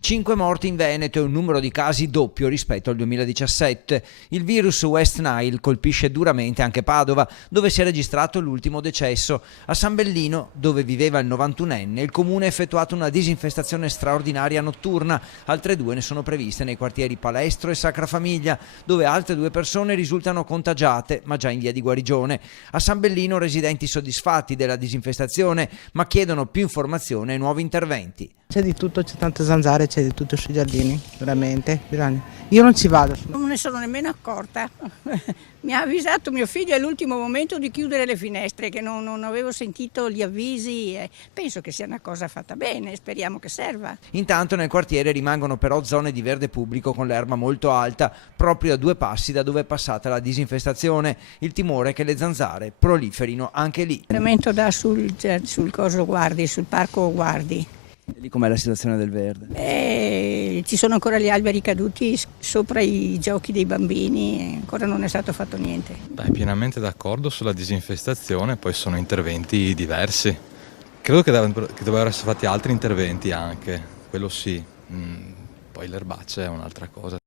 5 morti in Veneto e un numero di casi doppio rispetto al 2017. Il virus West Nile colpisce duramente anche Padova, dove si è registrato l'ultimo decesso. A San Bellino, dove viveva il 91enne, il comune ha effettuato una disinfestazione straordinaria notturna. Altre 2 ne sono previste nei quartieri Palestro e Sacra Famiglia, dove altre 2 persone risultano contagiate, ma già in via di guarigione. A San Bellino residenti soddisfatti della disinfestazione, ma chiedono più informazioni e nuovi interventi. C'è di tutto, c'è tante zanzare, c'è di tutto sui giardini, veramente. Io non ci vado. Non me ne sono nemmeno accorta. Mi ha avvisato mio figlio all'ultimo momento di chiudere le finestre, che non avevo sentito gli avvisi. Penso che sia una cosa fatta bene, speriamo che serva. Intanto nel quartiere rimangono però zone di verde pubblico con l'erba molto alta, proprio a 2 passi da dove è passata la disinfestazione. Il timore è che le zanzare proliferino anche lì. L'elemento da sul coso Guardi, sul parco Guardi. E lì com'è la situazione del verde? Ci sono ancora gli alberi caduti sopra i giochi dei bambini e ancora non è stato fatto niente. Pienamente d'accordo sulla disinfestazione, poi sono interventi diversi. Credo che dovrebbero essere fatti altri interventi anche, quello sì. Poi l'erbaccia è un'altra cosa.